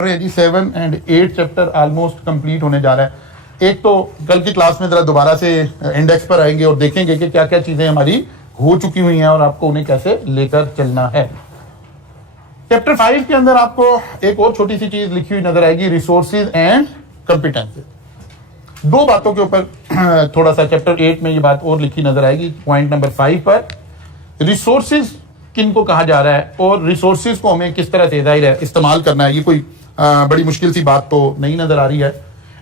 Ji 7 and 8 chapter almost complete होने जा रहा है। एक तो कल की क्लास में जरा दोबारा से इंडेक्स पर आएंगे और देखेंगे कि क्या क्या चीजें हमारी हो चुकी हुई हैं और आपको उन्हें कैसे लेकर चलना है। चैप्टर 5 के अंदर आपको एक और छोटी सी चीज लिखी हुई नजर आएगी, रिसोर्सेज एंड कंपिटेंसेस। दो बातों के ऊपर थोड़ा सा चैप्टर 8 में ये बात और लिखी नजर आएगी। पॉइंट नंबर 5 पर रिसोर्सेज किन को कहा जा रहा है और रिसोर्सेज को हमें किस तरह से जाहिर है इस्तेमाल करना है। ये कोई बड़ी मुश्किल सी बात तो नहीं नजर आ रही है।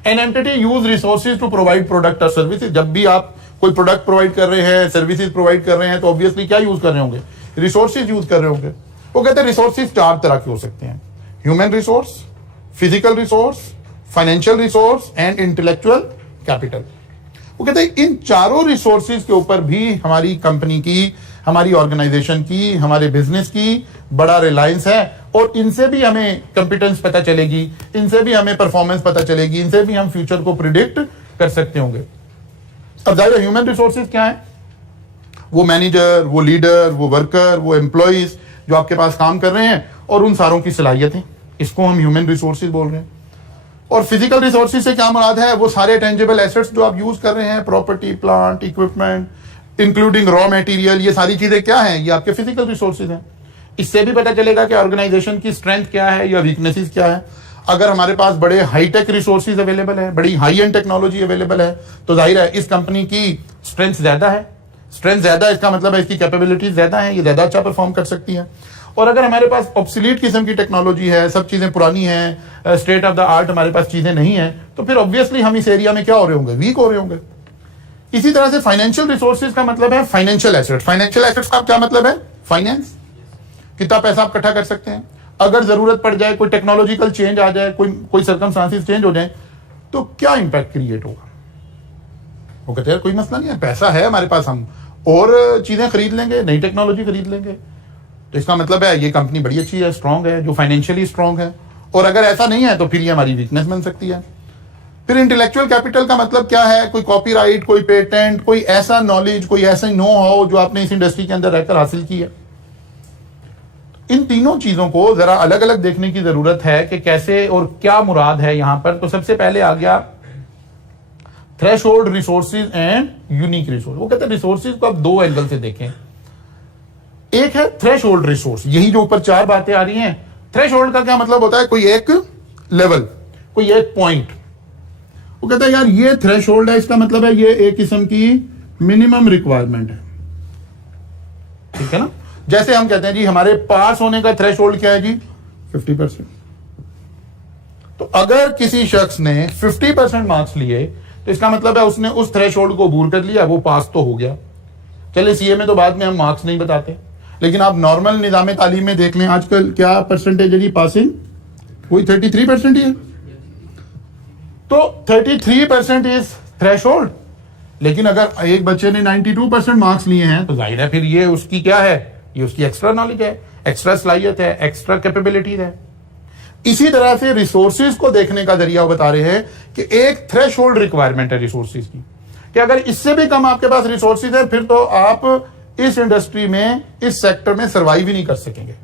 An entity use resources to provide product और सर्विसेज। जब भी आप कोई प्रोडक्ट प्रोवाइड कर रहे हैं, सर्विसेज प्रोवाइड कर रहे हैं, तो ऑब्वियसली क्या यूज कर रहे होंगे? रिसोर्सेज यूज कर रहे होंगे। वो कहते हैं रिसोर्सेज 4 तरह के हो सकते हैं, human resource, physical resource, financial resource and intellectual capital. वो कहते हैं इन चारों रिसोर्सेज के ऊपर भी हमारी कंपनी की, हमारी ऑर्गेनाइजेशन की, हमारे बिजनेस की बड़ा रिलायंस है और इनसे भी हमें कंपिटेंस पता चलेगी, इनसे भी हमें परफॉर्मेंस पता चलेगी, इनसे भी हम फ्यूचर को प्रिडिक्ट कर सकते होंगे। अब जाहिर ह्यूमन रिसोर्सेज क्या है? वो मैनेजर, वो लीडर, वो वर्कर, वो एम्प्लॉइज जो आपके पास काम कर रहे हैं और उन सारों की सलाहियतें, इसको हम ह्यूमन रिसोर्सेज बोल रहे हैं। और फिजिकल रिसोर्सेज से क्या मुराद है? वो सारे टेंजिबल एसेट्स जो आप यूज कर रहे हैं, property, plant, equipment, including raw material, ये सारी चीजें क्या हैं? ये आपके फिजिकल रिसोर्सेज हैं। इससे भी पता चलेगा कि ऑर्गेनाइजेशन की स्ट्रेंथ क्या है या वीकनेसेस क्या है। अगर हमारे पास बड़े हाईटेक रिसोर्सेज अवेलेबल है, बड़ी हाई एंड टेक्नोलॉजी अवेलेबल है, तो जाहिर है इस कंपनी की स्ट्रेंथ ज्यादा है। स्ट्रेंथ ज्यादा है इसका मतलब है इसकी कैपेबिलिटीज ज्यादा है, ये ज्यादा अच्छा परफॉर्म कर सकती है। और अगर हमारे पास ऑब्सोलीट किस्म की टेक्नोलॉजी है, सब चीजें पुरानी है, स्टेट ऑफ द आर्ट हमारे पास चीजें नहीं है, तो फिर ऑब्वियसली हम इस एरिया में क्या हो रहे होंगे? वीक हो रहे होंगे। इसी तरह से फाइनेंशियल रिसोर्सेज का मतलब है फाइनेंशियल एसेट। फाइनेंशियल एसेट्स का क्या मतलब है? फाइनेंस, कितना पैसा आप इकट्ठा कर सकते हैं। अगर जरूरत पड़ जाए, कोई टेक्नोलॉजिकल चेंज आ जाए, कोई सर्कमस्टांसेस चेंज हो जाए, तो क्या इंपैक्ट क्रिएट होगा? वो कहते हैं कोई मसला नहीं है, पैसा है हमारे पास, हम और चीजें खरीद लेंगे, नई टेक्नोलॉजी खरीद लेंगे। तो इसका मतलब है ये कंपनी बड़ी अच्छी है, स्ट्रांग है, जो फाइनेंशियली स्ट्रांग है। और अगर ऐसा नहीं है तो फिर ये हमारी वीकनेस बन सकती है। फिर इंटेलेक्चुअल कैपिटल का मतलब क्या है? कोई कॉपीराइट, कोई पेटेंट, कोई ऐसा नॉलेज, कोई ऐसा नो हाउ जो आपने इस इंडस्ट्री के अंदर रहकर हासिल की है। इन तीनों चीजों को जरा अलग अलग देखने की जरूरत है कि कैसे और क्या मुराद है यहां पर। तो सबसे पहले आ गया threshold resources and unique resource. वो कहते हैं रिसोर्सेज को आप दो एंगल से देखें। एक है थ्रेशोल्ड रिसोर्स, यही जो ऊपर 4 बातें आ रही हैं। थ्रेशोल्ड का क्या मतलब होता है? कोई एक लेवल, कोई एक पॉइंट। वो कहता है यार ये थ्रेशोल्ड है, इसका मतलब है ये एक किस्म की मिनिमम रिक्वायरमेंट है, ठीक है ना। जैसे हम कहते हैं जी हमारे पास होने का थ्रेशोल्ड क्या है जी? 50%। तो अगर किसी शख्स ने 50% मार्क्स लिए तो इसका मतलब है उसने उस थ्रेशोल्ड को अबूर कर लिया, वो पास तो हो गया। चले सीए में तो बाद में हम मार्क्स नहीं बताते, लेकिन आप नॉर्मल निजाम तालीम में देख लें आजकल क्या परसेंटेज है जी पासिंग? कोई 33% ही है। तो 33% इज थ्रेशोल्ड। लेकिन अगर एक बच्चे ने 92% मार्क्स लिए हैं तो जाहिर है फिर ये उसकी क्या है? ये उसकी एक्स्ट्रा नॉलेज है, एक्स्ट्रा सलाहियत है, एक्स्ट्रा कैपेबिलिटीज है। इसी तरह से रिसोर्सेज को देखने का जरिया बता रहे हैं कि एक थ्रेशोल्ड रिक्वायरमेंट है रिसोर्सेज की, कि अगर इससे भी कम आपके पास रिसोर्सेज है फिर तो आप इस इंडस्ट्री में, इस सेक्टर में सर्वाइव ही नहीं कर सकेंगे,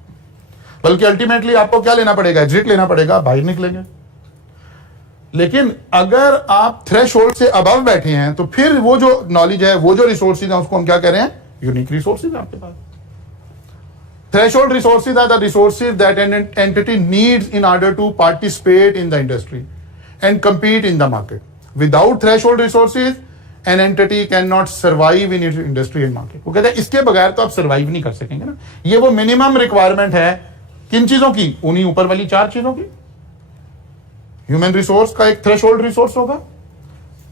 बल्कि अल्टीमेटली आपको क्या लेना पड़ेगा? एग्जिट लेना पड़ेगा, बाहर निकलेंगे। लेकिन अगर आप थ्रेशोल्ड से अबव बैठे हैं तो फिर वो जो नॉलेज है, वो जो रिसोर्सेज है, उसको हम क्या कह रहे हैं? यूनिक रिसोर्सेज आपके पास। Threshold resources are the resources that an entity needs in order to participate in the industry and compete in the market. Without threshold resources, an entity cannot survive in its industry and market. वो कहते हैं इसके बगैर तो आप survive नहीं कर सकेंगे ना। ये वो मिनिमम रिक्वायरमेंट है किन चीजों की? उन्हीं ऊपर वाली 4 चीजों की। ह्यूमन रिसोर्स का एक थ्रेशोल्ड रिसोर्स होगा,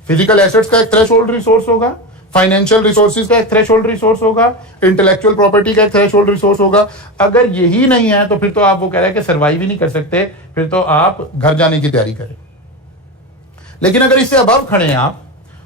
फिजिकल एसेट्स का एक थ्रेशोल्ड रिसोर्स होगा, फाइनेंशियल रिसोर्सेज का एक थ्रेशोल्ड रिसोर्स होगा, इंटेलेक्चुअल प्रॉपर्टी का एक थ्रेशोल्ड रिसोर्स होगा। अगर यही नहीं है तो फिर तो आप वो कह रहे हैं कि सर्वाइव ही नहीं कर सकते, फिर तो आप घर जाने की तैयारी करें। लेकिन अगर इससे अबव खड़े हैं आप,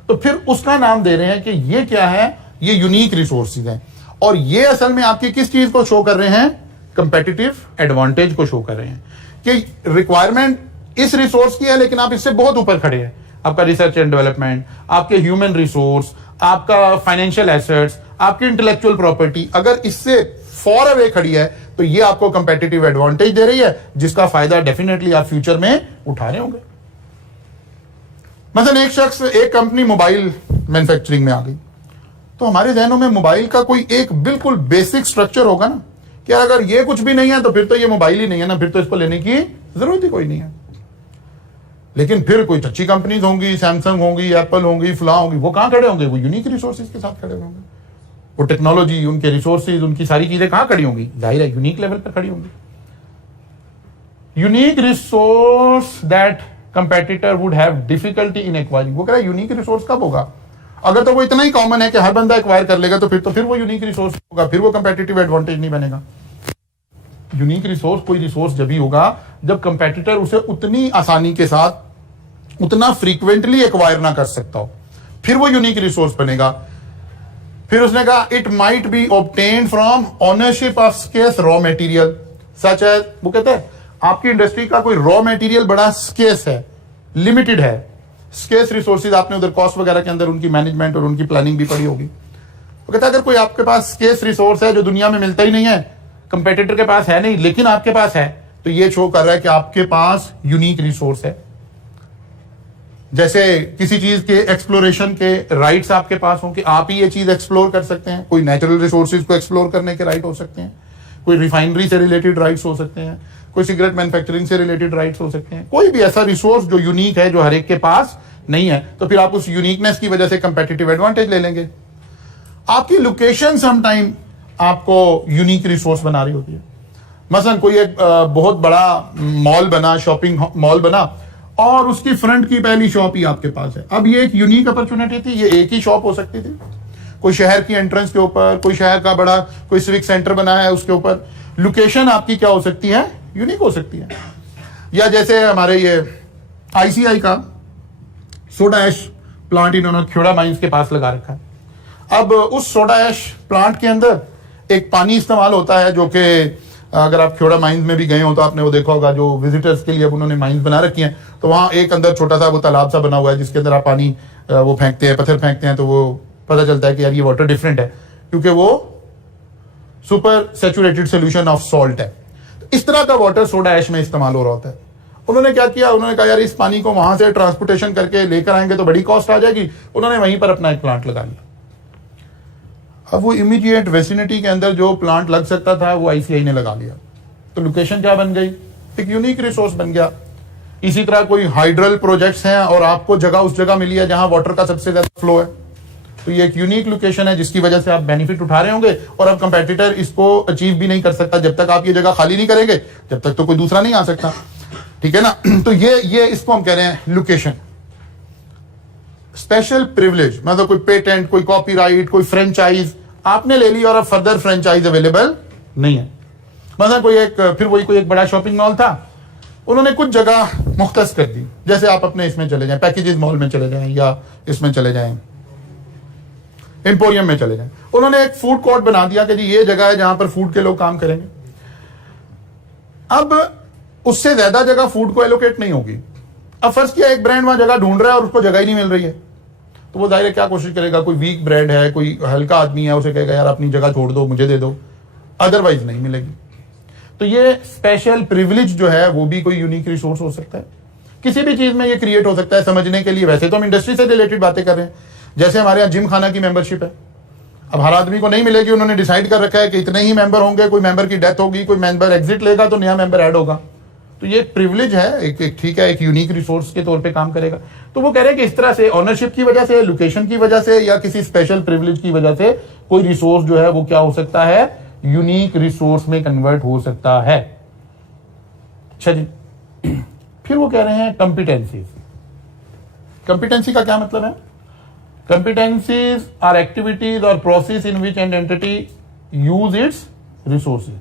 तो फिर उसका नाम दे रहे हैं कि ये क्या है? ये यूनिक रिसोर्सेज हैं। और ये असल में आपकी किस चीज को शो कर रहे हैं? कंपेटिटिव एडवांटेज को शो कर रहे हैं कि रिक्वायरमेंट इस रिसोर्स की है लेकिन आप इससे बहुत ऊपर खड़े हैं। आपका रिसर्च एंड डेवलपमेंट, आपके ह्यूमन रिसोर्स, आपका फाइनेंशियल एसेट्स, आपकी इंटेलेक्चुअल प्रॉपर्टी अगर इससे फॉर अवे खड़ी है तो तो ये आपको कंपेटिटिव एडवांटेज दे रही है, जिसका फायदा डेफिनेटली आप फ्यूचर में उठा रहे होंगे। मतलब एक शख्स, एक कंपनी मोबाइल मैन्युफैक्चरिंग में आ गई, तो हमारे जहनों में मोबाइल का कोई एक बिल्कुल बेसिक स्ट्रक्चर होगा ना, कि अगर ये कुछ भी नहीं है तो फिर तो ये मोबाइल ही नहीं है ना, फिर तो इसको लेने की जरूरत ही कोई नहीं है। लेकिन फिर कोई अच्छी कंपनीज होंगी, सैमसंग होंगी, एप्पल होंगी, फला होंगी, वो कहां खड़े होंगे? वो यूनिक रिसोर्सेज के साथ खड़े होंगे। वो टेक्नोलॉजी, उनके रिसोर्सेज, उनकी सारी चीजें कहां खड़ी होंगी? जाहिर है यूनिक लेवल पर खड़ी होंगी। Unique resource that competitor would have difficulty in acquiring. वो कह रहा है यूनिक रिसोर्स कब होगा? अगर तो वो इतना ही कॉमन है कि हर बंदा एक्वायर कर लेगा, तो फिर वो यूनिक रिसोर्स होगा, फिर वो कंपेटिटिव एडवांटेज नहीं बनेगा। यूनिक रिसोर्स कोई रिसोर्स जब ही होगा जब कंपेटिटर उसे उतनी आसानी के साथ, उतना फ्रीक्वेंटली एक्वायर ना कर सकता हो, फिर वो यूनिक रिसोर्स बनेगा। फिर उसने कहा it might be obtained from ownership of scarce raw material such as, वो कहते हैं आपकी इंडस्ट्री का कोई रॉ मटेरियल बड़ा स्केर्स है, लिमिटेड है, स्केर्स रिसोर्सेज, आपने उधर कॉस्ट वगैरह के अंदर उनकी मैनेजमेंट और उनकी प्लानिंग भी पड़ी होगी। वो कहता है अगर कोई आपके पास स्केर्स रिसोर्स है जो दुनिया में मिलता ही नहीं है, कंपेटिटर के पास है नहीं, लेकिन आपके पास है, तो ये शो कर रहा है कि आपके पास यूनिक रिसोर्स है। जैसे किसी चीज के एक्सप्लोरेशन के राइट्स आपके पास हो कि आप ही ये चीज एक्सप्लोर कर सकते हैं, कोई नेचुरल रिसोर्सेज को एक्सप्लोर करने के राइट हो सकते हैं, कोई रिफाइनरी से रिलेटेड राइट्स हो सकते हैं, कोई सिगरेट मैन्युफैक्चरिंग से रिलेटेड राइट्स हो सकते हैं, कोई भी ऐसा रिसोर्स जो यूनिक है, जो हर एक के पास नहीं है, तो फिर आप उस यूनिकनेस की वजह से कंपेटिटिव एडवांटेज ले लेंगे। आपकी लोकेशन समटाइम आपको यूनिक रिसोर्स बना रही होती है। मसलन कोई एक बहुत बड़ा मॉल बना, शॉपिंग मॉल बना, और उसकी फ्रंट की पहली शॉप ही आपके पास है। अब ये एक यूनिक अपॉर्चुनिटी थी, ये एक ही शॉप हो सकती थी, कोई शहर की एंट्रेंस के ऊपर, कोई शहर का बड़ा कोई सिविक सेंटर बना है उसके ऊपर, लोकेशन आपकी क्या हो सकती है? यूनिक हो सकती है। या जैसे हमारे ये आईसीआई का सोडा ऐश प्लांट इन्होंने खेड़ा माइंस के पास लगा रखा है। अब उस सोडा ऐश प्लांट के अंदर एक पानी इस्तेमाल होता है जो कि अगर आप खेड़ा माइंस में भी गए हो तो आपने वो देखा होगा, जो विजिटर्स के लिए अब उन्होंने माइंस बना रखी हैं, तो वहां एक अंदर छोटा सा वो तालाब सा बना हुआ है जिसके अंदर आप पानी वो फेंकते हैं, पत्थर फेंकते हैं, तो वो पता चलता है कि यार ये वाटर डिफरेंट है क्योंकि वो super saturated solution of salt है। तो इस तरह का वाटर सोडा ऐश में इस्तेमाल हो रहा होता है। उन्होंने क्या किया, उन्होंने कहा यार इस पानी को वहां से ट्रांसपोर्टेशन करके लेकर आएंगे तो बड़ी कॉस्ट आ जाएगी, उन्होंने वहीं पर अपना एक प्लांट लगा लिया। अब वो इमीडिएट वेसिनिटी के अंदर जो प्लांट लग सकता था वो आईसीआई ने लगा लिया, तो लोकेशन क्या बन गई? एक यूनिक रिसोर्स बन गया। इसी तरह कोई हाइड्रल प्रोजेक्ट्स हैं और आपको जगह उस जगह मिली है जहां वाटर का सबसे ज्यादा फ्लो है, तो ये एक यूनिक लोकेशन है जिसकी वजह से आप बेनिफिट उठा रहे होंगे, और अब कंपेटिटर इसको अचीव भी नहीं कर सकता जब तक आप ये जगह खाली नहीं करेंगे, जब तक तो कोई दूसरा नहीं आ सकता। ठीक है ना? तो ये इसको हम कह रहे हैं लोकेशन। स्पेशल प्रिविलेज मतलब कोई पेटेंट, कोई कॉपीराइट, कोई फ्रेंचाइज आपने ले ली और अब फर्दर फ्रेंचाइज अवेलेबल नहीं है। मतलब कोई एक बड़ा शॉपिंग मॉल था, उन्होंने कुछ जगह मुख्तस कर दी, जैसे आप अपने इसमें चले जाएं, पैकेजेस मॉल में चले जाएं या इसमें चले जाएं, एम्पोरियम में चले जाएं। उन्होंने एक फूड कोर्ट बना दिया कि जी ये जगह है जहां पर फूड के लोग काम करेंगे। अब उससे ज्यादा जगह फूड को एलोकेट नहीं होगी। अब फर्ज किया एक ब्रांड वहां जगह ढूंढ रहा है और उसको जगह ही नहीं मिल रही है, तो वो जाहिर है क्या कोशिश करेगा, कोई वीक ब्रांड है, कोई हल्का आदमी है, उसे कहेगा यार अपनी जगह छोड़ दो, मुझे दे दो, अदरवाइज नहीं मिलेगी। तो ये स्पेशल प्रिविलेज जो है वो भी कोई यूनिक रिसोर्स हो सकता है, किसी भी चीज में ये क्रिएट हो सकता है। समझने के लिए वैसे तो हम इंडस्ट्री से रिलेटेड बातें कर रहे हैं, जैसे हमारे यहाँ जिम खाना की मेंबरशिप है, अब हर आदमी को नहीं मिलेगी, उन्होंने डिसाइड कर रखा है कि इतने ही मेंबर होंगे, कोई मेंबर की डेथ होगी, कोई मेंबर एग्जिट लेगा तो नया मेंबर ऐड होगा, तो ये प्रिविलेज है, एक ठीक है, एक यूनिक रिसोर्स के तौर पे काम करेगा। तो वो कह रहे हैं कि इस तरह से ऑनरशिप की वजह से, लोकेशन की वजह से या किसी स्पेशल प्रिविलेज की वजह से कोई रिसोर्स जो है वो क्या हो सकता है, यूनिक रिसोर्स में कन्वर्ट हो सकता है। अच्छा जी, फिर वो कह रहे हैं कंपिटेंसीज। कंपिटेंसी का क्या मतलब है? कंपिटेंसीज आर एक्टिविटीज और process in which an entity use its resources.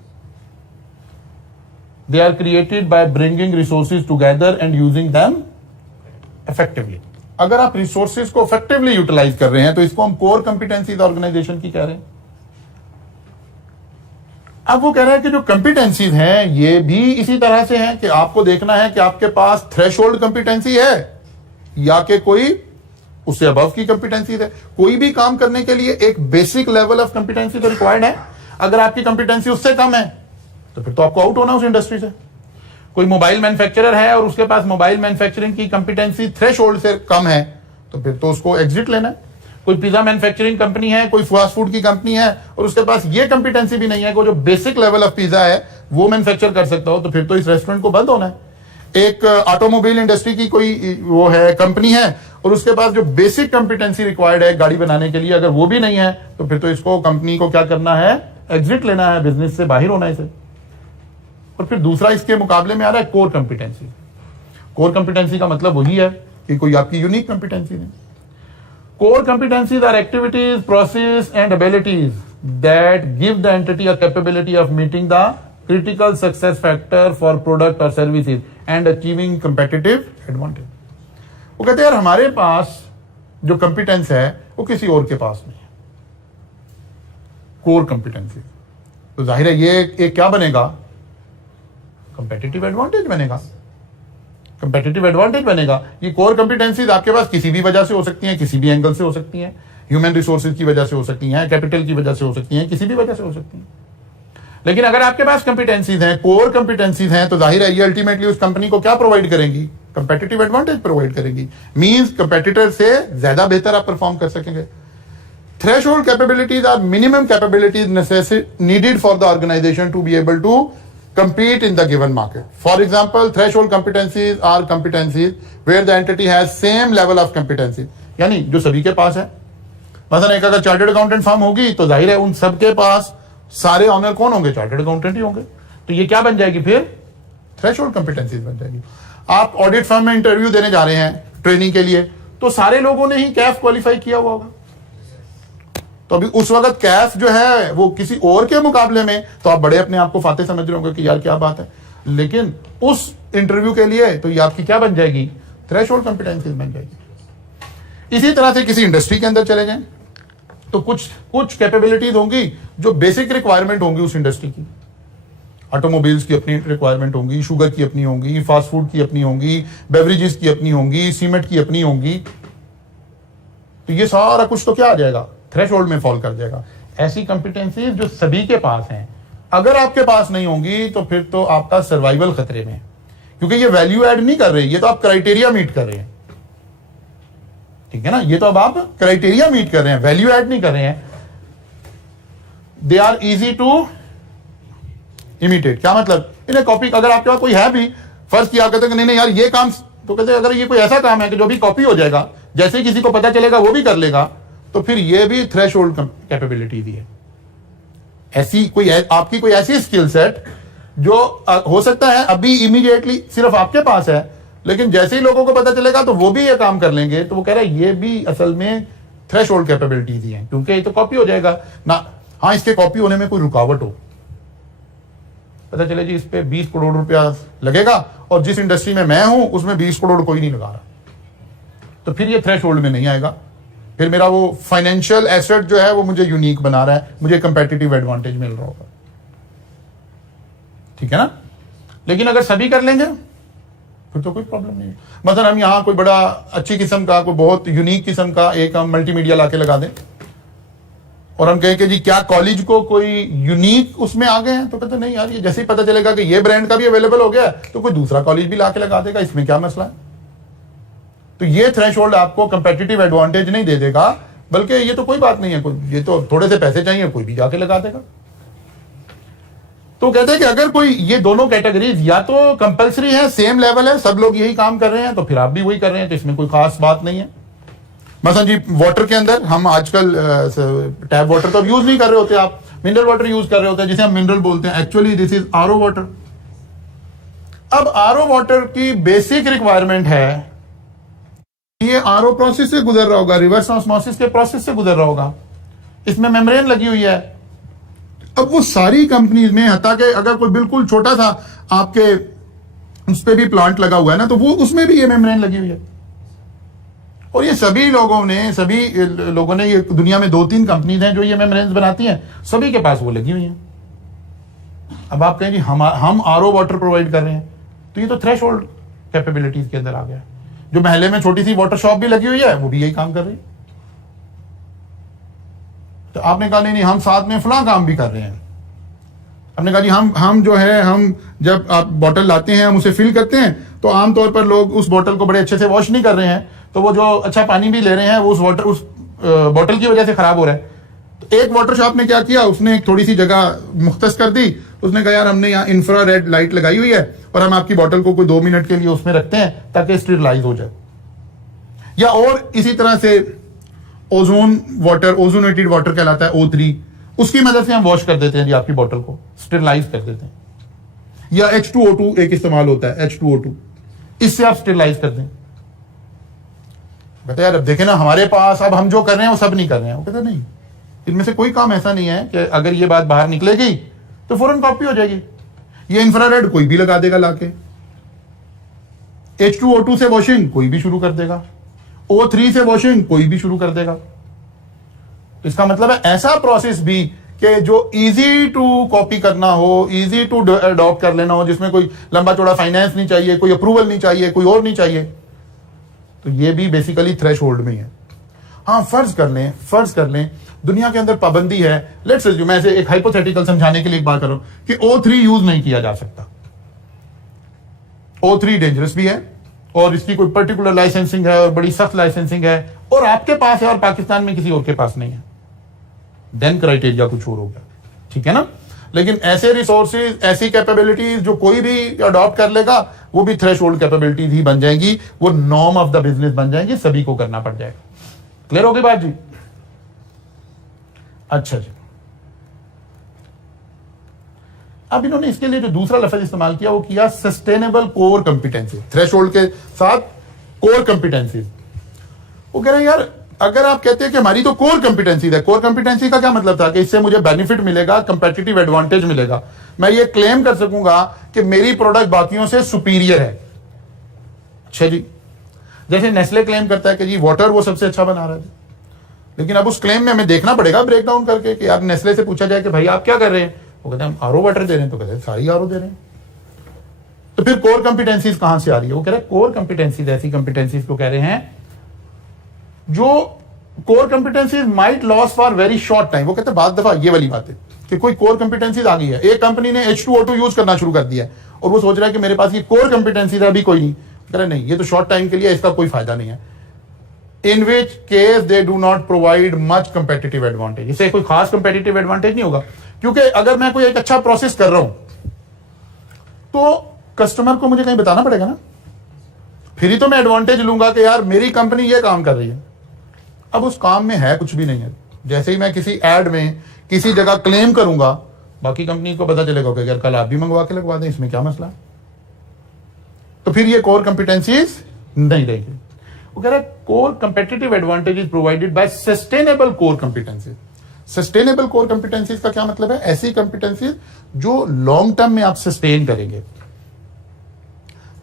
They are created by bringing resources together and using them effectively. अगर आप रिसोर्सेज को इफेक्टिवली यूटिलाइज कर रहे हैं तो इसको हम कोर कंपिटेंसीज ऑर्गेनाइजेशन की कह रहे हैं। अब वो कह रहे हैं कि जो कंपिटेंसीज हैं ये भी इसी तरह से हैं कि आपको देखना है कि आपके पास थ्रेशोल्ड कंपिटेंसी है या कि कोई उससे अबव की कंपिटेंसीज है। कोई भी काम करने के लिए एक बेसिक लेवल ऑफ कंपिटेंसी तो रिक्वायर्ड है। अगर आपकी कंपिटेंसी उससे कम है तो फिर तो आपको आउट होना उस इंडस्ट्री से। कोई मोबाइल मैन्युफैक्चरर है और उसके पास मोबाइल मैन्युफैक्चरिंग की कंपिटेंसी थ्रेशोल्ड से कम है, तो फिर तो उसको एग्जिट लेना है। कोई पिज्जा मैन्युफैक्चरिंग कंपनी है, कोई फास्ट फूड की कंपनी है और उसके पास ये कंपिटेंसी भी नहीं है कि जो बेसिक लेवल ऑफ पिज्जा है वो मैन्युफैक्चर कर सकता हो, तो फिर तो इस रेस्टोरेंट को बंद होना है। एक ऑटोमोबाइल इंडस्ट्री की कोई वो है कंपनी है और उसके पास जो बेसिक कंपिटेंसी रिक्वायर्ड है गाड़ी बनाने के लिए, अगर वो भी नहीं है तो फिर तो इसको कंपनी को क्या करना है, एग्जिट लेना है, बिजनेस से बाहर होना है इसे। और फिर दूसरा इसके मुकाबले में आ रहा है कोर कंपिटेंसी। कोर कंपिटेंसी का मतलब वही है कि कोई आपकी यूनिक कंपिटेंसी है। Core competencies are activities, process and abilities that give the entity a capability of meeting the critical success factor for product और services and achieving competitive advantage. वो कहते हैं यार हमारे पास जो कंपिटेंस है वो किसी और के पास नहीं है, कोर कंपिटेंसी। तो जाहिर है ये क्या बनेगा, कंपेटिटिव एडवांटेज बनेगा। कंपेटिटिव एडवांटेज बनेगा। ये कोर कंपिटेंसीज आपके पास किसी भी वजह से हो सकती हैं, किसी भी एंगल से हो सकती हैं, ह्यूमन रिसोर्सेज की वजह से हो सकती हैं, कैपिटल की वजह से हो सकती हैं, किसी भी वजह से हो सकती हैं। लेकिन अगर आपके पास कंपिटेंसीज हैं, कोर कंपिटेंसीज हैं, तो जाहिर है ये अल्टीमेटली उस कंपनी को क्या प्रोवाइड करेंगी, कंपेटिटिव एडवांटेज प्रोवाइड करेंगी। मींस कंपेटिटर से ज्यादा बेहतर आप परफॉर्म कर सकेंगे। Threshold capabilities are minimum capabilities needed for the organization to be able to compete in the given market. For example, threshold competencies are competencies where the entity has same level of competency, यानी जो सभी के पास है। मतलब एक अगर chartered accountant firm होगी तो जाहिर है उन सबके पास सारे ऑनर कौन होंगे, चार्टर्ड अकाउंटेंट ही होंगे। तो ये क्या बन जाएगी, फिर थ्रेशोल्ड कंपिटेंसीज बन जाएगी। आप ऑडिट फर्म में इंटरव्यू देने जा रहे हैं ट्रेनिंग के लिए, तो सारे लोगों ने ही कैफ क्वालिफाई किया हुआ होगा। तो अभी उस वक्त कैफ जो है वो किसी और के मुकाबले में तो आप बड़े अपने आप को फाते समझ रहे होंगे कि यार क्या बात है, लेकिन उस इंटरव्यू के लिए तो ये आपकी क्या बन जाएगी, थ्रेशोल्ड कंपिटेंसीज बन जाएगी। इसी तरह से किसी इंडस्ट्री के अंदर चले जाएं तो कुछ कैपेबिलिटीज होंगी जो बेसिक रिक्वायरमेंट होंगी उस इंडस्ट्री की। ऑटोमोबाइल्स की अपनी रिक्वायरमेंट होंगी, शुगर की अपनी होंगी, फास्ट फूड की अपनी होंगी, बेवरेजेस की अपनी होंगी, सीमेंट की अपनी होंगी। तो ये सारा कुछ तो क्या आ जाएगा, थ्रेशोल्ड में फॉल कर जाएगा। ऐसी कंपिटेंसीज जो सभी के पास हैं, अगर आपके पास नहीं होंगी तो फिर तो आपका सर्वाइवल खतरे में है, क्योंकि ये वैल्यू ऐड नहीं कर रहे, ये तो आप क्राइटेरिया मीट कर रहे हैं। ठीक है ना, ये तो अब आप क्राइटेरिया मीट कर रहे हैं, वैल्यू ऐड नहीं कर रहे हैं। They are easy to imitate. क्या मतलब, इन्हें कॉपी, अगर आपके पास कोई है भी, फर्ज किया कहते हैं नहीं यार ये काम, तो कहते अगर ये कोई ऐसा काम है कि जो भी कॉपी हो जाएगा, जैसे ही किसी को पता चलेगा वो भी कर लेगा, तो फिर ये भी थ्रेशोल्ड कैपेबिलिटी दी है। ऐसी कोई आपकी कोई ऐसी स्किल सेट जो हो सकता है अभी इमीडिएटली सिर्फ आपके पास है, लेकिन जैसे ही लोगों को पता चलेगा तो वो भी ये काम कर लेंगे, तो वो कह रहा है ये भी असल में थ्रेशोल्ड कैपेबिलिटी दी है, क्योंकि ये तो कॉपी हो जाएगा ना। हाँ, इसके कॉपी होने में कोई रुकावट हो, पता चले जी इस पे 20 करोड़ रुपया लगेगा और जिस इंडस्ट्री में मैं हूं उसमें 20 करोड़ कोई नहीं लगा रहा, तो फिर ये थ्रेशोल्ड में नहीं आएगा। फिर मेरा वो फाइनेंशियल एसेट जो है वो मुझे यूनिक बना रहा है, मुझे कंपेटिटिव एडवांटेज मिल रहा होगा। ठीक है ना। लेकिन अगर सभी कर लेंगे फिर तो कोई प्रॉब्लम नहीं है। मतलब हम यहां कोई बड़ा अच्छी किस्म का, कोई बहुत यूनिक किस्म का एक हम मल्टीमीडिया लाके लगा दें और हम कहें कि जी क्या कॉलेज को कोई यूनिक उसमें आ गए हैं, तो कहते नहीं यार, ये जैसे ही पता चलेगा कि ये ब्रांड का भी अवेलेबल हो गया तो कोई दूसरा कॉलेज भी लाके लगा देगा, इसमें क्या मसला है। तो ये थ्रेशोल्ड आपको कंपेटिटिव एडवांटेज नहीं दे देगा, बल्कि ये तो कोई बात नहीं है, ये तो थोड़े से पैसे चाहिए कोई भी जाके लगा देगा। तो कहते हैं कि अगर कोई ये दोनों कैटेगरीज या तो कंपलसरी है, सेम लेवल है, सब लोग यही काम कर रहे हैं, तो फिर आप भी वही कर रहे हैं, तो इसमें कोई खास बात नहीं है। मसलन जी वाटर के अंदर हम आजकल टैप वाटर तो अब यूज नहीं कर रहे होते, आप मिनरल वाटर यूज कर रहे होते हैं, जिसे हम मिनरल बोलते हैं। Actually this is RO water. अब आरओ वाटर की बेसिक रिक्वायरमेंट है, ये आरओ प्रोसेस से गुजर रहा होगा, रिवर्स ऑस्मोसिस के प्रोसेस से गुजर रहा होगा, इसमें मेम्ब्रेन लगी हुई है। अब वो सारी कंपनीज में, हता कि अगर कोई बिल्कुल छोटा सा आपके उस पर भी प्लांट लगा हुआ है ना, तो वो उसमें भी ये मेम्ब्रेन लगी हुई है। और ये सभी लोगों ने ये दुनिया में 2-3 कंपनीज हैं जो ये मेम्ब्रेन्स बनाती हैं, सभी के पास वो लगी हुई हैं। अब आप कहें जी हम आरओ वाटर प्रोवाइड कर रहे हैं, तो ये तो थ्रेशोल्ड कैपेबिलिटीज के अंदर आ गया। जो महल्ले में छोटी सी वाटर शॉप भी लगी हुई है वो भी यही काम कर रही है। तो आपने कहा नहीं हम साथ में फलां काम भी कर रहे हैं, हमने कहा जी हम जो है, हम जब आप बॉटल लाते हैं हम उसे फिल करते हैं तो आमतौर पर लोग उस बॉटल को बड़े अच्छे से वॉश नहीं कर रहे हैं, तो वो जो अच्छा पानी भी ले रहे हैं वो उस बॉटल की वजह से खराब हो रहा है। तो एक वाटर शॉप ने क्या किया, उसने एक थोड़ी सी जगह मुख्तस कर दी, उसने कहा यार हमने यहाँ इंफ्रारेड लाइट लगाई हुई है और हम आपकी बॉटल को कोई 2 मिनट के लिए उसमें रखते हैं ताकि स्टेरिलाइज हो जाए। या और इसी तरह से ओजोन वाटर, ओजोनेटेड वाटर कहलाता है O3, उसकी मदद से हम वॉश कर देते हैं जी आपकी बॉटल को, स्टेरिलाइज कर देते हैं। या H2O2 एक इस्तेमाल होता है, H2O2, इससे आप स्टेरिलाइज कर दें। कहते यार अब देखें ना हमारे पास, अब हम जो कर रहे हैं वो सब नहीं कर रहे हैं। वो कहते नहीं, इनमें से कोई काम ऐसा नहीं है कि अगर ये बात बाहर निकलेगी तो फौरन कॉपी हो जाएगी। ये इंफ्रारेड कोई भी लगा देगा लाके, H2O2 से वॉशिंग कोई भी शुरू कर देगा, O3 से वॉशिंग कोई भी शुरू कर देगा। इसका मतलब है ऐसा प्रोसेस भी कि जो इजी टू कॉपी करना हो, इजी टू अडॉप्ट कर लेना हो, जिसमें कोई लंबा चौड़ा फाइनेंस नहीं चाहिए, कोई अप्रूवल नहीं चाहिए, कोई और नहीं चाहिए, तो ये भी बेसिकली थ्रेश होल्ड में है। हाँ फर्ज कर लें दुनिया के अंदर पाबंदी है, लेट्स अज्यूम, मैं ऐसे एक हाइपोथेटिकल समझाने के लिए एक बात कर रहा हूं कि O3 यूज नहीं किया जा सकता। O3 डेंजरस भी है और इसकी कोई पर्टिकुलर लाइसेंसिंग है और बड़ी सख्त लाइसेंसिंग है और आपके पास है और पाकिस्तान में किसी और के पास नहीं है, देन क्राइटेरिया कुछ और होगा, ठीक है ना। लेकिन ऐसे रिसोर्सेज, ऐसी कैपेबिलिटीज जो कोई भी अडॉप्ट कर लेगा वो भी थ्रेशोल्ड कैपेबिलिटीज ही बन जाएंगी, वो नॉर्म ऑफ द बिजनेस बन जाएंगी, सभी को करना पड़ जाएगा। क्लियर हो गई बात जी? अच्छा जी, अब इन्होंने इसके लिए जो दूसरा लफ्ज इस्तेमाल किया वो किया सस्टेनेबल कोर कंपिटेंसी, थ्रेशोल्ड के साथ कोर कंपिटेंसी। वो कह रहे हैं यार अगर आप कहते हैं कि हमारी तो कोर कंपिटेंसी है, कोर कंपिटेंसी का क्या मतलब था कि इससे मुझे बेनिफिट मिलेगा, कंपेटिटिव एडवांटेज मिलेगा, मैं ये क्लेम कर सकूंगा कि मेरी प्रोडक्ट बाकियों से सुपीरियर है। अच्छा जी, जैसे नेस्ले क्लेम करता है कि जी वाटर वो सबसे अच्छा बना रहा है, लेकिन अब उस क्लेम में हमें देखना पड़ेगा ब्रेक डाउन करके कि यार नेस्ले से पूछा जाए कि भाई आप क्या कर रहे हैं, वो कहते हैं हम आरओ वाटर दे रहे हैं, तो कहते हैं सारी आरओ दे रहे हैं। तो फिर कोर कंपिटेंसीज कहां से आ रही है? वो कह रहे हैं कोर कंपिटेंसीज ऐसी कंपिटेंसीज को कह रहे हैं जो core कंपिटेंसीज might loss for very short time. वो कहते हैं बाद दफा ये वाली बात है कि कोई कोर कंपिटेंसीज आ गई है, एक कंपनी ने H2O2 यूज करना शुरू कर दिया है और वो सोच रहा है कि मेरे पास ये कोर कंपिटेंसीज है, अभी कोई नहीं, कह रहे नहीं ये तो शॉर्ट टाइम के लिए, इसका कोई फायदा नहीं है। In which case they do not provide much competitive advantage, इससे कोई खास कंपेटिटिव एडवांटेज नहीं होगा, क्योंकि अगर मैं कोई एक अच्छा प्रोसेस कर रहा हूं तो कस्टमर को मुझे कहीं बताना पड़ेगा ना, फिर ही तो मैं एडवांटेज लूंगा कि यार मेरी कंपनी ये काम कर रही है। अब उस काम में है कुछ भी नहीं है, जैसे ही मैं किसी एड में किसी जगह क्लेम करूंगा बाकी कंपनी को पता चलेगा कि यार कल आप भी मंगवा के लगवा दें, इसमें क्या मसला। तो फिर ये कोर कंपिटेंसीज नहीं रहेगी। वो कह रहा है core competitive advantage is provided by sustainable core कंपिटेंसीज। Sustainable core कंपिटेंसीज का क्या मतलब है? ऐसी कंपिटेंसीज जो लॉन्ग टर्म में आप सस्टेन करेंगे।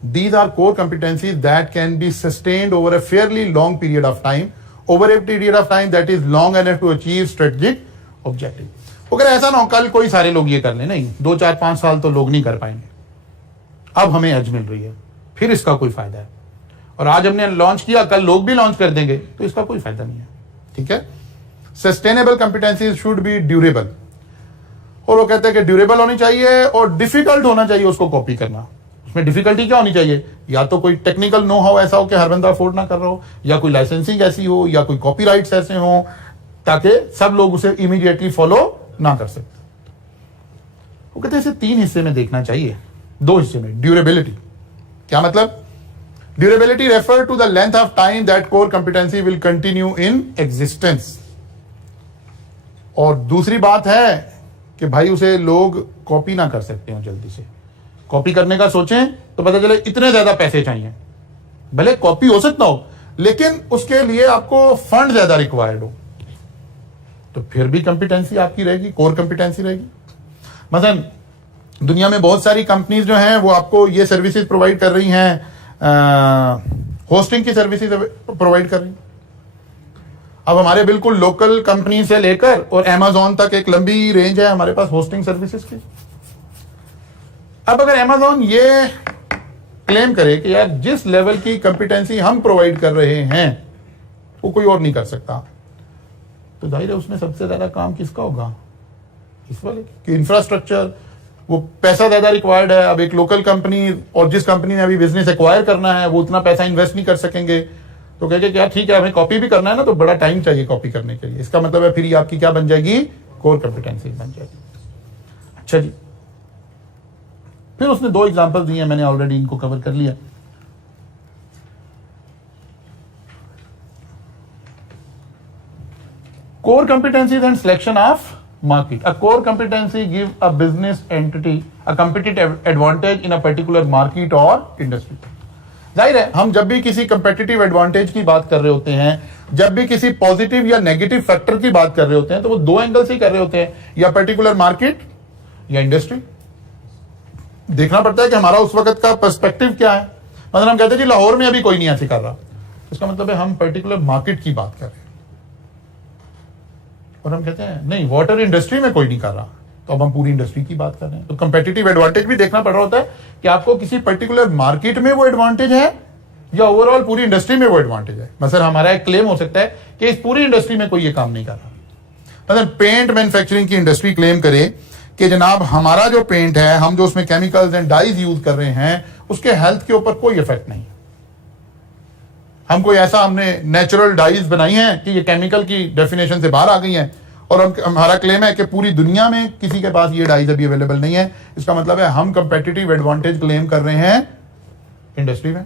These are core competencies that can be sustained over a fairly long period of time, over a period of time that is long enough to achieve strategic objective. अगर ऐसा ना हो कल कोई सारे लोग ये कर ले, नहीं 2 4 5 साल तो लोग नहीं कर पाएंगे, अब हमें एज मिल रही है, फिर इसका कोई फायदा है। और आज हमने लॉन्च किया, कल लोग भी लॉन्च कर देंगे, तो इसका कोई फायदा नहीं है, ठीक है। सस्टेनेबल कंपिटेंसीज शुड बी ड्यूरेबल, और वो कहते हैं कि ड्यूरेबल होनी चाहिए और डिफिकल्ट होना चाहिए उसको कॉपी करना। उसमें डिफिकल्टी क्या होनी चाहिए? या तो कोई टेक्निकल नो हाउ ऐसा हो कि हर बंदा अफोर्ड ना कर रहा हो, या कोई लाइसेंसिंग ऐसी हो, या कोई कॉपीराइट्स ऐसे हो ताकि सब लोग उसे इमीडिएटली फॉलो ना कर सकते। वो कहते हैं इसे 3 हिस्से में देखना चाहिए, 2 हिस्से में। ड्यूरेबिलिटी क्या मतलब? Durability refer to the length of time that core competency will continue in existence. और दूसरी बात है कि भाई उसे लोग कॉपी ना कर सकते हो जल्दी से। कॉपी करने का सोचें तो पता चले इतने ज्यादा पैसे चाहिए, भले कॉपी हो सकता हो लेकिन उसके लिए आपको फंड ज्यादा रिक्वायर्ड हो, तो फिर भी कंपिटेंसी आपकी रहेगी, कोर कंपिटेंसी रहेगी। मसलन दुनिया में बहुत सारी कंपनीज जो हैं वो आपको ये सर्विसेज प्रोवाइड कर रही हैं, होस्टिंग की सर्विसेज प्रोवाइड कर रही हैं। अब हमारे बिल्कुल लोकल कंपनी से लेकर और Amazon तक एक लंबी रेंज है हमारे पास होस्टिंग सर्विसेज की। अब अगर Amazon ये क्लेम करे कि यार जिस लेवल की कंपिटेंसी हम प्रोवाइड कर रहे हैं वो कोई और नहीं कर सकता, तो जाहिर है उसमें सबसे ज्यादा काम किसका होगा? इस वाले कि इंफ्रास्ट्रक्चर, वो पैसा ज्यादा रिक्वायर्ड है। अब एक लोकल कंपनी और जिस कंपनी ने अभी बिजनेस एक्वायर करना है वो उतना पैसा इन्वेस्ट नहीं कर सकेंगे, तो कहेंगे क्या ठीक है हमें कॉपी भी करना है ना, तो बड़ा टाइम चाहिए कॉपी करने के लिए। इसका मतलब है फिर ये आपकी क्या बन जाएगी, कोर कॉम्पिटेंसी बन जाएगी। अच्छा जी, फिर उसने 2 एग्जांपल दिए, मैंने ऑलरेडी इनको कवर कर लिया। core competencies and selection of market. A core competency give a business entity a competitive advantage in a particular market or industry. जाहिर है हम जब भी किसी competitive advantage की बात कर रहे होते हैं, जब भी किसी पॉजिटिव या नेगेटिव फैक्टर की बात कर रहे होते हैं, तो वो 2 एंगल से ही कर रहे होते हैं, या पर्टिकुलर मार्केट या इंडस्ट्री। देखना पड़ता है कि हमारा उस वक्त का पर्सपेक्टिव क्या है। मतलब हम कहते हैं कि लाहौर में अभी कोई नहीं ऐसे कर रहा, इसका मतलब है हम पर्टिकुलर मार्केट की बात कर रहे हैं। और हम कहते हैं नहीं वाटर इंडस्ट्री में कोई नहीं कर रहा, तो अब हम पूरी इंडस्ट्री की बात कर रहे हैं। तो कंपेटिटिव एडवांटेज भी देखना पड़ रहा होता है कि आपको किसी पर्टिकुलर मार्केट में वो एडवांटेज है या ओवरऑल पूरी इंडस्ट्री में वो एडवांटेज है। मतलब हमारा एक क्लेम हो सकता है कि इस पूरी इंडस्ट्री में कोई ये काम नहीं कर रहा। मतलब पेंट मैन्युफैक्चरिंग की इंडस्ट्री क्लेम करे कि जनाब हमारा जो पेंट है, हम जो उसमें केमिकल्स एंड डाइज यूज कर रहे हैं, उसके हेल्थ के ऊपर कोई इफेक्ट नहीं। हम कोई ऐसा हमने नेचुरल डाइज बनाई हैं कि ये केमिकल की डेफिनेशन से बाहर आ गई हैं, और हमारा क्लेम है कि पूरी दुनिया में किसी के पास ये डाइज अभी अवेलेबल नहीं है। इसका मतलब है हम कंपेटिटिव एडवांटेज क्लेम कर रहे हैं इंडस्ट्री में।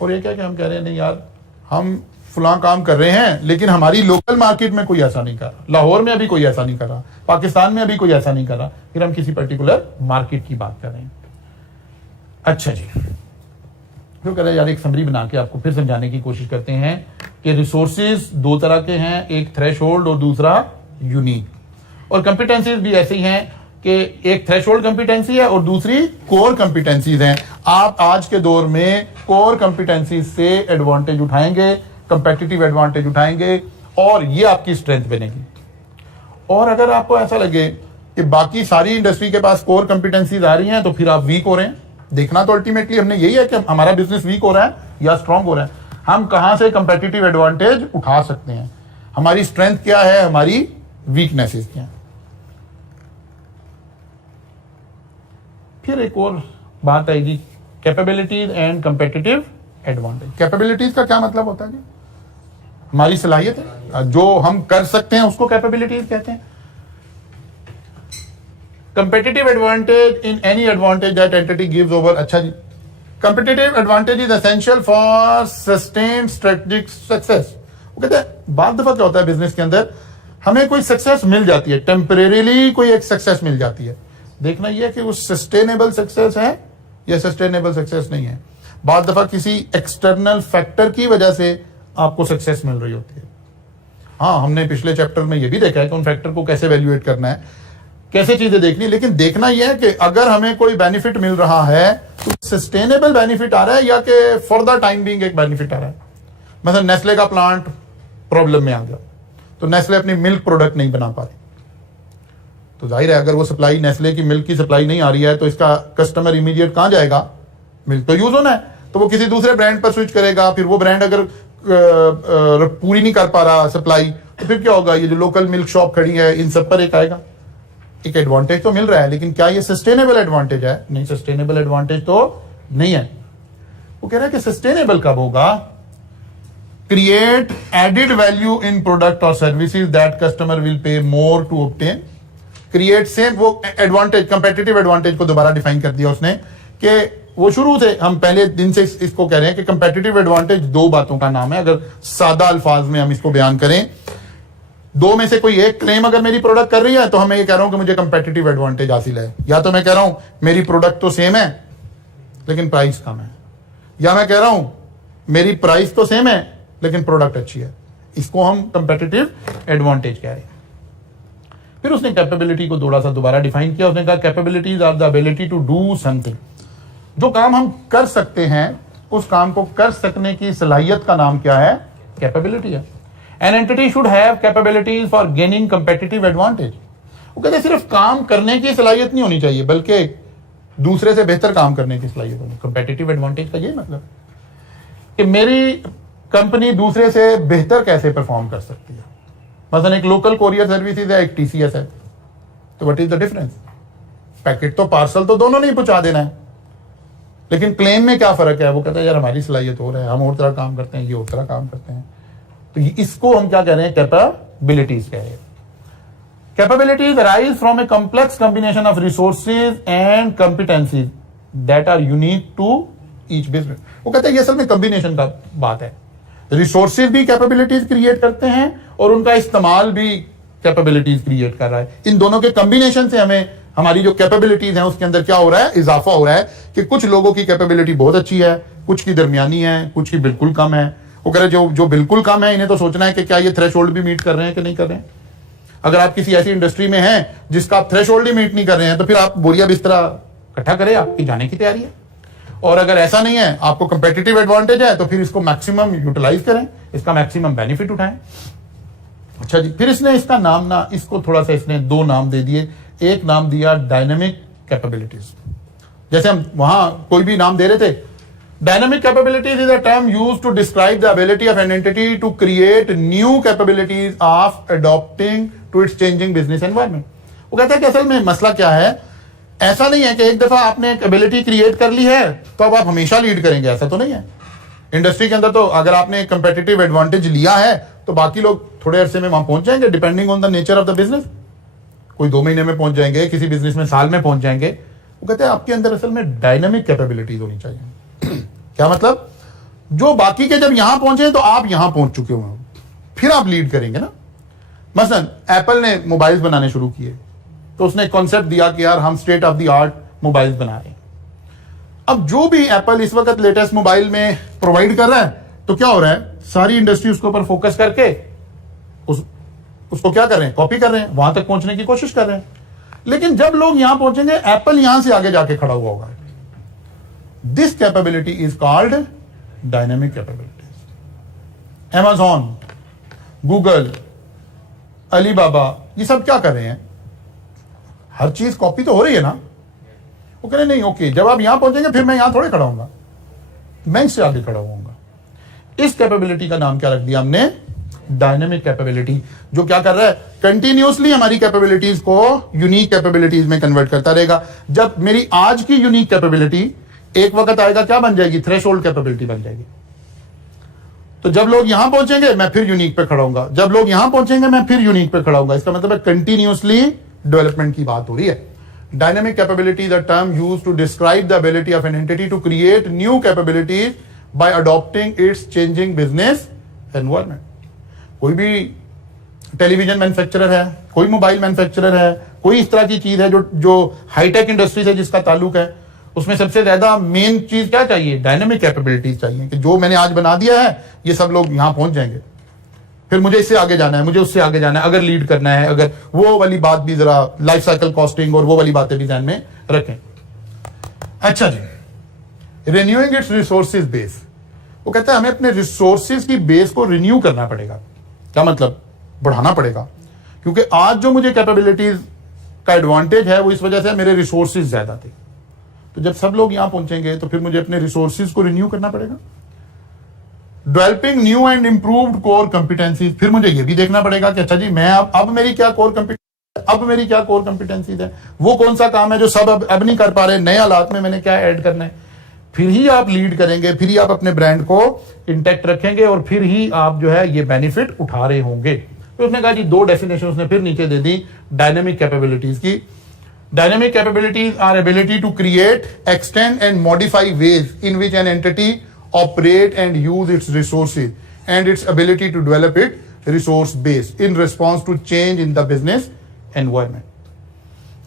और ये क्या कि हम कह रहे हैं नहीं यार हम फुला काम कर रहे हैं, लेकिन हमारी लोकल मार्केट में कोई ऐसा नहीं कर रहा, लाहौर में अभी कोई ऐसा नहीं कर रहा, पाकिस्तान में अभी कोई ऐसा नहीं कर रहा, फिर हम किसी पर्टिकुलर मार्केट की बात कर रहे हैं। अच्छा जी, जो कह रहे हैं यार एक समरी बना के आपको फिर समझाने की कोशिश करते हैं कि रिसोर्सेज 2 तरह के हैं, एक थ्रेशोल्ड और दूसरा यूनिक। और कंपिटेंसीज भी ऐसी हैं कि एक थ्रेशोल्ड कंपिटेंसी है और दूसरी कोर कंपिटेंसीज हैं। आप आज के दौर में कोर कंपिटेंसीज से एडवांटेज उठाएंगे, कंपेटिटिव एडवांटेज उठाएंगे, और ये आपकी स्ट्रेंथ बनेगी। और अगर आपको ऐसा लगे कि बाकी सारी इंडस्ट्री के पास कोर कंपिटेंसीज आ रही हैं, तो फिर आप वीक हो रहे हैं। देखना तो अल्टीमेटली हमने यही है कि हमारा बिजनेस वीक हो रहा है या स्ट्रांग हो रहा है, हम कहां से कंपेटिटिव एडवांटेज उठा सकते हैं, हमारी स्ट्रेंथ क्या है, हमारी वीकनेसेस क्या है। फिर एक और बात आएगी, capabilities and competitive advantage. Capabilities का क्या मतलब होता है जी? हमारी सलाहियत है, जो हम कर सकते हैं उसको कैपेबिलिटीज कहते हैं। Competitive advantage in any advantage that entity gives over। अच्छा जी, competitive advantage is essential for sustained strategic success। वो कहते हैं बाद दफा क्या होता है बिजनेस के अंदर, हमें कोई सक्सेस मिल जाती है, टेम्परेरीली कोई एक सक्सेस मिल जाती है, देखना यह है कि वो सस्टेनेबल सक्सेस है या सस्टेनेबल सक्सेस नहीं है। बाद दफा किसी एक्सटर्नल फैक्टर की वजह से आपको सक्सेस मिल रही होती है। हाँ, हमने पिछले चैप्टर में यह भी देखा है कि उन फैक्टर को कैसे वैल्यूएट करना है, कैसे चीजें देखनी, लेकिन देखना यह है कि अगर हमें कोई बेनिफिट मिल रहा है तो सस्टेनेबल बेनिफिट आ रहा है या कि फॉर द टाइम बीइंग एक बेनिफिट आ रहा है। मतलब नेस्ले का प्लांट प्रॉब्लम में आ गया, तो नेस्ले अपनी मिल्क प्रोडक्ट नहीं बना पा रही, तो जाहिर है अगर वो सप्लाई, नेस्ले की मिल्क की सप्लाई नहीं आ रही है, तो इसका कस्टमर इमीडिएट कहां जाएगा, मिल्क तो यूज होना है, तो वो किसी दूसरे ब्रांड पर स्विच करेगा। फिर वो ब्रांड अगर पूरी नहीं कर पा रहा सप्लाई, तो फिर क्या होगा, ये जो लोकल मिल्क शॉप खड़ी है इन सब पर एक आएगा। एक एडवांटेज तो मिल रहा है, लेकिन क्या ये सस्टेनेबल एडवांटेज है? नहीं, सस्टेनेबल एडवांटेज तो नहीं है। वो कह रहा है कि सस्टेनेबल कब होगा, create added value in product और services that customer will pay more to obtain. Create same, वो एडवांटेज, कंपेटिटिव एडवांटेज को दोबारा डिफाइन कर दिया उसने कि वो शुरू से, हम पहले दिन से इसको कह रहे हैं कि कंपेटिटिव एडवांटेज 2 बातों का नाम है। अगर सादा अल्फाज में हम इसको बयान करें, 2 में से कोई एक क्लेम अगर मेरी प्रोडक्ट कर रही है, तो मैं ये कह रहा हूं कि मुझे कंपेटिटिव एडवांटेज हासिल है। या तो मैं कह रहा हूं मेरी प्रोडक्ट तो सेम है लेकिन प्राइस कम है, या मैं कह रहा हूं मेरी प्राइस तो सेम है लेकिन प्रोडक्ट अच्छी है। इसको हम कंपेटिटिव एडवांटेज कह रहे हैं। फिर उसने कैपेबिलिटी को थोड़ा सा दोबारा डिफाइन किया। उसने कहा capabilities are the ability to do something. जो काम हम कर सकते हैं, उस काम को कर सकने की सलाहियत का नाम क्या है? कैपेबिलिटी है। An entity should have capabilities for gaining competitive advantage। वो कहते हैं सिर्फ काम करने की सलाहियत नहीं होनी चाहिए, बल्कि दूसरे से बेहतर काम करने की सलाहियत होनी। कंपेटिटिव एडवांटेज का ये मतलब कि मेरी कंपनी दूसरे से बेहतर कैसे परफॉर्म कर सकती है। मतलब एक लोकल कोरियर सर्विसेज है, एक टीसीएस है, तो what is the difference? Packet तो पार्सल तो दोनों नहीं पहुंचा देना है, लेकिन क्लेम में क्या फर्क है? वो कहता है यार हमारी सलाहियत और है, हम और तरह काम करते हैं, ये और तरह काम करते हैं। तो इसको हम क्या कह रहे हैं? कैपेबिलिटीज कह रहे हैं। Capabilities arise from a complex combination of resources and competencies that are unique to each business. वो कहते हैं ये असल में कॉम्बिनेशन का बात है। रिसोर्सेज भी कैपेबिलिटीज क्रिएट करते हैं और उनका इस्तेमाल भी कैपेबिलिटीज क्रिएट कर रहा है। इन दोनों के कॉम्बिनेशन से हमें हमारी जो कैपेबिलिटीज हैं उसके अंदर क्या हो रहा है? इजाफा हो रहा है कि कुछ लोगों की कैपेबिलिटी बहुत अच्छी है, कुछ की दरमियानी है, कुछ की बिल्कुल कम है। वो कह रहे जो बिल्कुल कम है इन्हें तो सोचना है कि क्या ये थ्रेशोल्ड भी मीट कर रहे हैं कि नहीं कर रहे हैं। अगर आप किसी ऐसी इंडस्ट्री में हैं जिसका आप थ्रेशोल्ड ही मीट नहीं कर रहे हैं तो फिर आप बोरिया बिस्तरा इकट्ठा करें, आपकी जाने की तैयारी है। और अगर ऐसा नहीं है, आपको कंपेटिटिव एडवांटेज है, तो फिर इसको मैक्सिमम यूटिलाइज करें, इसका मैक्सिमम बेनिफिट उठाएं। अच्छा जी, फिर इसने इसका नाम ना इसको थोड़ा सा इसने दो नाम दे दिए। एक नाम दिया डायनेमिक कैपेबिलिटीज। जैसे हम वहां कोई भी नाम दे रहे थे, dynamic capabilities is a term used to describe the ability of an entity to create new capabilities of adopting to its changing business environment. वो कहता है कि असल में मसला क्या है, ऐसा नहीं है कि एक दफा आपने एक एबिलिटी क्रिएट कर ली है तो अब आप हमेशा लीड करेंगे, ऐसा तो नहीं है। इंडस्ट्री के अंदर तो अगर आपने एक कंपेटिटिव एडवांटेज लिया है तो बाकी लोग थोड़े अरसे में वहां पहुंच जाएंगे, depending on the nature of the business. कोई 2 महीने में पहुंच जाएंगे, किसी बिजनेस में साल में पहुंच जाएंगे। वो कहते हैं आपके अंदर असल में डायनामिक कैपेबिलिटीज होनी चाहिए। क्या मतलब? जो बाकी के जब यहां पहुंचे तो आप यहां पहुंच चुके हो, फिर आप लीड करेंगे ना। मसलन एप्पल ने मोबाइल्स बनाने शुरू किए तो उसने कॉन्सेप्ट दिया कि यार हम state of the art mobiles बना रहे हैं। अब जो भी एप्पल इस वक्त लेटेस्ट मोबाइल में प्रोवाइड कर रहा है तो क्या हो रहा है, सारी इंडस्ट्री उसके ऊपर फोकस करके उसको क्या कर रहे हैं? कॉपी कर रहे हैं, वहां तक पहुंचने की कोशिश कर रहे हैं। लेकिन जब लोग यहां पहुंचेंगे, एप्पल यहां से आगे जाके खड़ा हुआ होगा। This capability is called dynamic capabilities. Amazon, Google, Alibaba, ये सब क्या कर रहे हैं? हर चीज कॉपी तो हो रही है ना। वो कह रहे नहीं, ओके, जब आप यहां पहुंचेंगे फिर मैं यहां थोड़े खड़ा हूंगा, मैं इससे आगे खड़ा होऊंगा। इस कैपेबिलिटी का नाम क्या रख दिया हमने? Dynamic capability. जो क्या कर रहा है? कंटिन्यूअसली हमारी कैपेबिलिटीज को यूनिक कैपेबिलिटीज में कन्वर्ट करता रहेगा। जब मेरी आज की यूनिक कैपेबिलिटी एक वक्त आएगा क्या बन जाएगी? थ्रेशोल्ड कैपेबिलिटी बन जाएगी। तो जब लोग यहां पहुंचेंगे मैं फिर यूनिक पे खड़ा हूंगा, जब लोग यहां पहुंचेंगे मैं फिर यूनिक पे खड़ा हूंगा। इसका मतलब है कंटिन्यूअसली डेवलपमेंट की बात हो रही है। Dynamic capability is a term used to describe the ability of an entity to create new capabilities by adopting its changing business environment. कोई भी टेलीविजन मैन्युफैक्चरर है, कोई मोबाइल मैन्युफैक्चरर है, कोई इस तरह की चीज है जो हाईटेक इंडस्ट्री से जिसका ताल्लुक है, उसमें सबसे ज्यादा मेन चीज क्या चाहिए? डायनेमिक कैपेबिलिटीज चाहिए कि जो मैंने आज बना दिया है ये सब लोग यहां पहुंच जाएंगे, फिर मुझे इससे आगे जाना है, मुझे उससे आगे जाना है, अगर लीड करना है, अगर वो वाली बात भी जरा लाइफ साइकिल कॉस्टिंग और वो वाली बातें भी ध्यान में रखें। अच्छा जी, रिन्यूइंग इट्स रिसोर्सेज बेस। वो कहता है हमें अपने रिसोर्सेज की बेस को रिन्यू करना पड़ेगा। क्या मतलब? बढ़ाना पड़ेगा, क्योंकि आज जो मुझे कैपेबिलिटीज का एडवांटेज है वो इस वजह से मेरे रिसोर्सेज ज्यादा थे। तो जब सब लोग यहां पहुंचेंगे तो फिर मुझे अपने रिसोर्सेज को रिन्यू करना पड़ेगा। Developing new and improved core competencies. फिर मुझे ये भी देखना पड़ेगा कि अच्छा जी मैं अब मेरी क्या कोर कॉम्पिटेंसीज है, वो कौन सा काम है जो सब अब नहीं कर पा रहे, नए हालात में मैंने क्या ऐड करना है। फिर ही आप लीड करेंगे, फिर ही आप अपने ब्रांड को इंटैक्ट रखेंगे और फिर ही आप जो है ये बेनिफिट उठा रहे होंगे। तो उसने कहा जी 2 डेफिनेशन उसने फिर नीचे दे दी डायनेमिक कैपेबिलिटीज की। Dynamic capabilities are ability to create, extend and modify ways in which an entity operate and use its resources and its ability to develop it resource based in response to change in the business environment.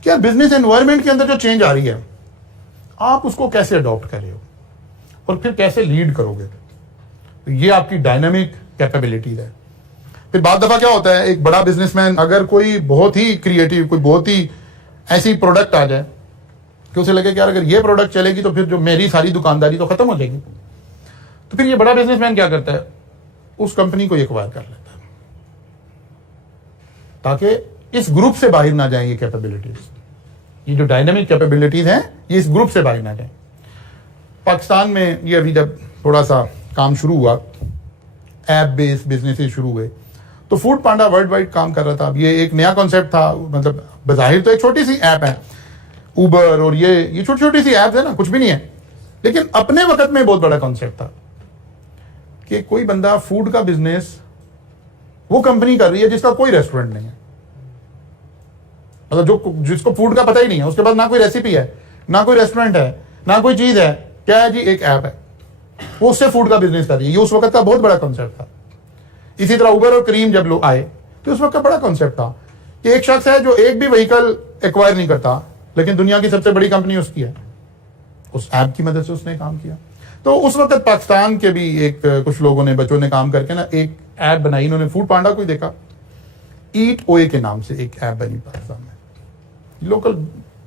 क्या business environment के अंदर जो change आ रही है आप उसको कैसे adopt कर रहे हो और फिर कैसे लीड करोगे, तो ये आपकी डायनामिक कैपेबिलिटीज है। फिर बाद दफा क्या होता है, एक बड़ा बिजनेसमैन अगर कोई बहुत ही क्रिएटिव, कोई बहुत ही ऐसी प्रोडक्ट आ जाए कि उसे लगे कि यार अगर ये प्रोडक्ट चलेगी तो फिर जो मेरी सारी दुकानदारी तो खत्म हो जाएगी, तो फिर ये बड़ा बिजनेसमैन क्या करता है, उस कंपनी को एक्वायर कर लेता है ताकि इस ग्रुप से बाहर ना जाए ये कैपेबिलिटीज। ये जो डायनामिक कैपेबिलिटीज हैं ये इस ग्रुप से बाहर ना जाए। पाकिस्तान में ये अभी जब थोड़ा सा काम शुरू हुआ, ऐप बेस्ड बिजनेसेस शुरू हुए, तो फूड पांडा वर्ल्ड वाइड काम कर रहा था। अब ये एक नया कॉन्सेप्ट था, मतलब बाहिर तो एक छोटी सी ऐप है, उबर और ये छोटी छोटी सी ऐप्स है ना, कुछ भी नहीं है, लेकिन अपने वक्त में बहुत बड़ा कॉन्सेप्ट था कि कोई बंदा फूड का बिजनेस वो कंपनी कर रही है जिसका कोई रेस्टोरेंट नहीं है, मतलब जो जिसको फूड का पता ही नहीं है, उसके पास ना कोई रेसिपी है, ना कोई रेस्टोरेंट है, ना कोई चीज है, क्या है जी, एक ऐप है, वो उससे फूड का बिजनेस कर रही है। ये उस वक्त का बहुत बड़ा कॉन्सेप्ट था। इसी तरह उबर और करीम जब लोग आए तो उस वक्त का बड़ा कॉन्सेप्ट था कि एक शख्स है जो एक भी व्हीकल एक्वायर नहीं करता, लेकिन दुनिया की सबसे बड़ी कंपनी उसकी है, उस ऐप की मदद से उसने काम किया। तो उस वक्त पाकिस्तान के भी एक कुछ लोगों ने, बच्चों ने काम करके ना एक ऐप बनाई, इन्होंने फूड पांडा को ही देखा, ईट ओए के नाम से एक ऐप बनी पाकिस्तान में, लोकल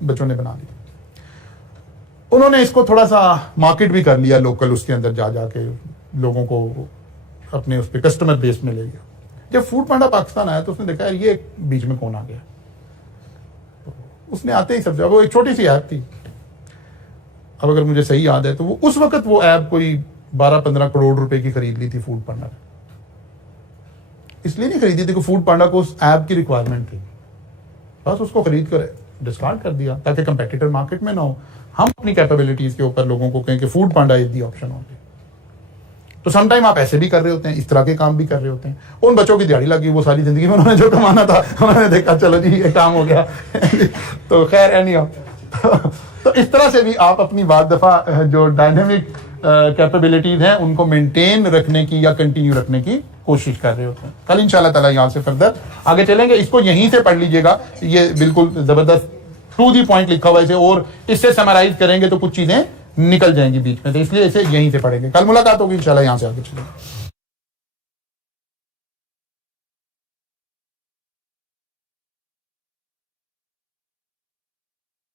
बच्चों ने बना ली। उन्होंने इसको थोड़ा सा मार्केट भी कर लिया लोकल, उसके अंदर जा जाके लोगों को अपने उस पर कस्टमर बेस में ले गया। जब फूड पांडा पाकिस्तान आया तो उसने देखा यार ये बीच में कौन आ गया, उसने आते ही सब, वो एक छोटी सी ऐप थी, अब अगर मुझे सही याद है तो वो उस वक्त वो ऐप कोई 12-15 करोड़ रुपए की खरीद ली थी फूड पांडा ने। इसलिए नहीं खरीदी थी कि फूड पांडा को उस ऐप की रिक्वायरमेंट थी, बस उसको खरीद कर डिस्कार्ड कर दिया ताकि कंपेटिटर मार्केट में ना हो। हम अपनी कैपेबिलिटीज के ऊपर लोगों को कहें कि food Panda is the option होगी। तो समटाइम आप ऐसे भी कर रहे होते हैं, इस तरह के काम भी कर रहे होते हैं। उन बच्चों की दिहाड़ी लगी, वो सारी जिंदगी में उन्होंने जो कमाना था उन्होंने देखा चलो जी ये काम हो गया तो खैर एनी तो इस तरह से भी आप अपनी बाद दफा जो डायनेमिक कैपेबिलिटीज हैं उनको मेंटेन रखने की या कंटिन्यू रखने की कोशिश कर रहे होते हैं। कल इंशाल्लाह ताला यहाँ से फर्दर आगे चलेंगे। इसको यहीं से पढ़ लीजिएगा, ये बिल्कुल जबरदस्त टू दी पॉइंट लिखा हुआ है, और इससे समराइज करेंगे तो कुछ चीजें निकल जाएंगी बीच में, तो इसलिए इसे यहीं से पढ़ेंगे। कल मुलाकात होगी इंशाल्लाह, यहाँ से आगे चलेंगे।